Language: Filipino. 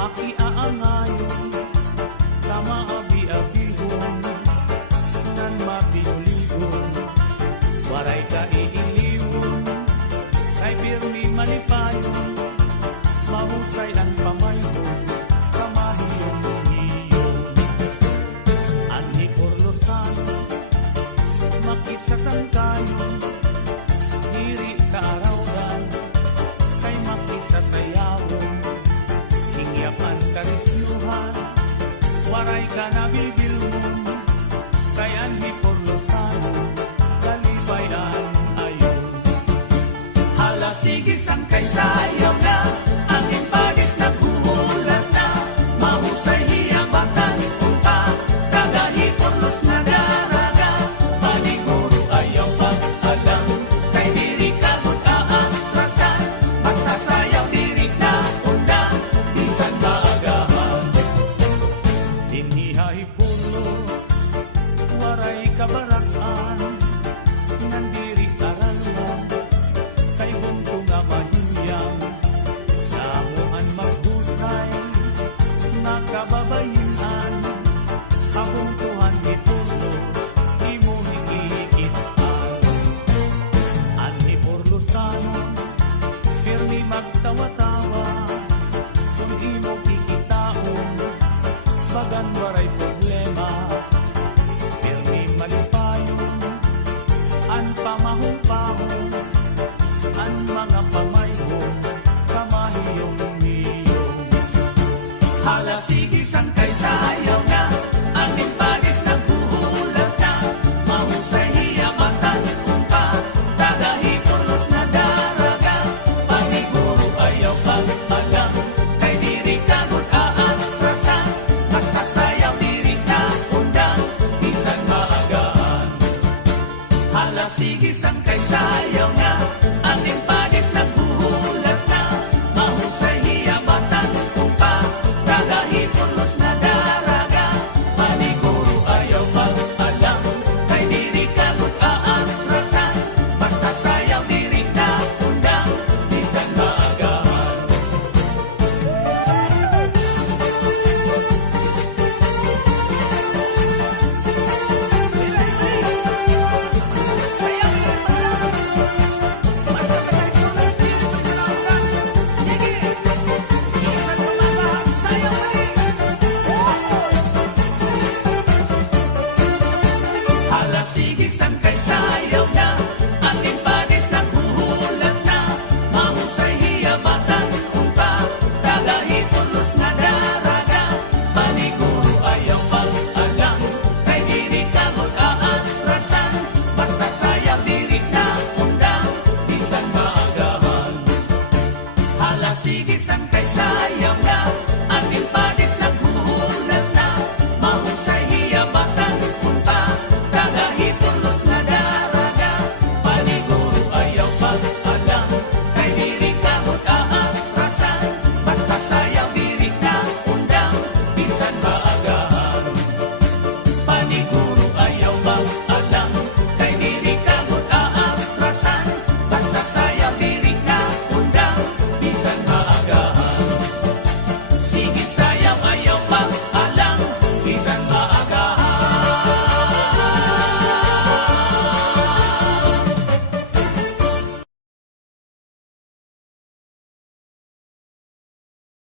makiaangayon, tama abi-abihon, nan mapinuligon, waray ka iiliwon, kay birmi malipayon, mahusay ang pamayhon, kamahiyong-hiyong. Anhi Porlosan, makisasangkayon, diri kaarawdan, kay makisasayawon, hingyapan karisyuhan, waray ka nabibilmon, kay Anhi Porlosan, kalibayan ayon. Hala sige sangkay sayaw na, ang impagis na kuhulan na, mahusay hiyang batan unta, kagahi Porlos na daraga, paniguro ayaw pag-alam, kay diri ka mag-aatrasan, basta sayaw diri na unda, bisan maagahan. Dinihay Porlos, waray kabarakan, nandiri aralan, kay bunto nga mahiyang, damuan maghusay, nakababayinan, kabuntuhan ni Porlos, imo hikikitaan. Anhi Porlosan, pirmi magtawa-tawa, kung imo kikitaon, bagan waray problema, pirmi malipayon, an pamahong-pahong, an mga pamayhon, kamahiyong-hiyong. Hala sige sangkay sayaw